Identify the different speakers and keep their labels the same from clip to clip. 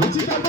Speaker 1: Utica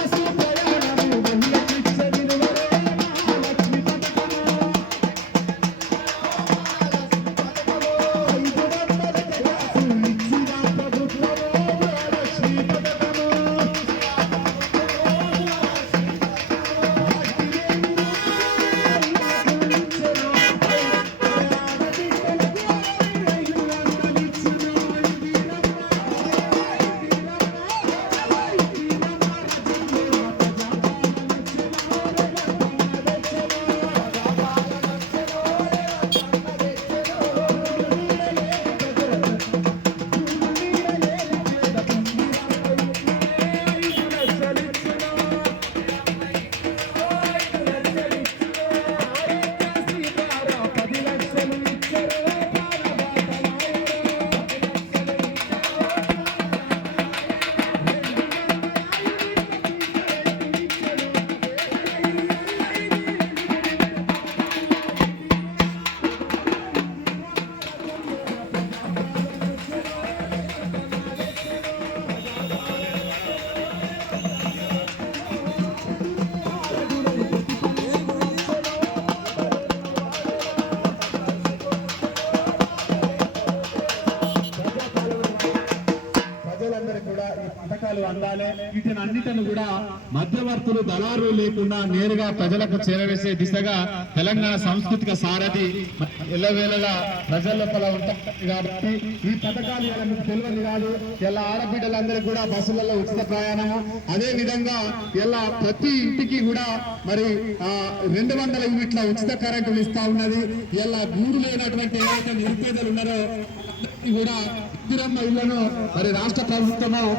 Speaker 1: వీటిని అన్నిటిని కూడా మధ్యవర్తులు దళారులు లేకుండా నేరుగా ప్రజలకు చేరవేసే దిశగా తెలంగాణ సాంస్కృతిక సారథి ఎల్లవేళలా ప్రజల లోపల ఉంటాయి కాబట్టి ఈ పథకాలు ఇలా మీకు తెలియదు కాదు. ఇలా ఆడబిడ్డలందరికీ కూడా బస్సులలో ఉచిత ప్రయాణము. అదే విధంగా ఇలా ప్రతి ఇంటికి కూడా మరి ఆ, రెండు వందల యూనిట్ల ఉచిత కరెంటు ఇస్తా ఉన్నది. ఇలా గూడు లేనటువంటి ఏవైతే నిరుపేదలు ఉన్నారో కూడా ఇందిరమ్మ ఇళ్ళను మరి రాష్ట్ర ప్రభుత్వము